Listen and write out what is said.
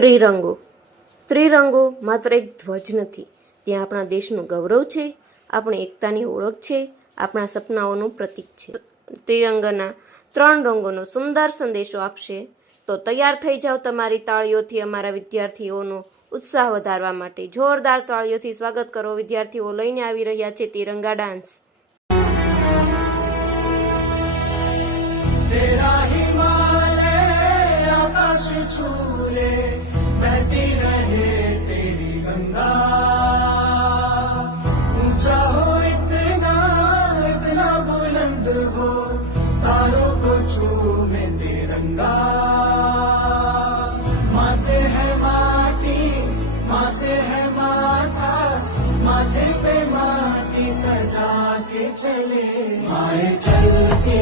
ત્રિરંગો ત્રિરંગો માત્ર એક ધ્વજ નથી, તે આપણા દેશનું ગૌરવ છે, આપણી એકતાની ઓળખ છે, આપણા સપનાઓનું પ્રતીક છે. ત્રિરંગાના 3 રંગોનો સુંદર સંદેશો આપશે તો તૈયાર થઈ જાઓ તમારી તાળીઓથી અમારા વિદ્યાર્થીઓનો ઉત્સાહ વધારવા માટે. જોરદાર તાળીઓથી સ્વાગત કરો. વિદ્યાર્થીઓ લઈને આવી રહ્યા છે તિરંગા ડાન્સ. तेरा हिमालय आकाश छू ले, बहती रहे तेरी गंगा, ऊंचा हो इतना बुलंद हो, तारों को छूमे तिरंगा. माँ से है माटी, माँ से है माथा, माथे पे माँ की सजा के चले, आए चल के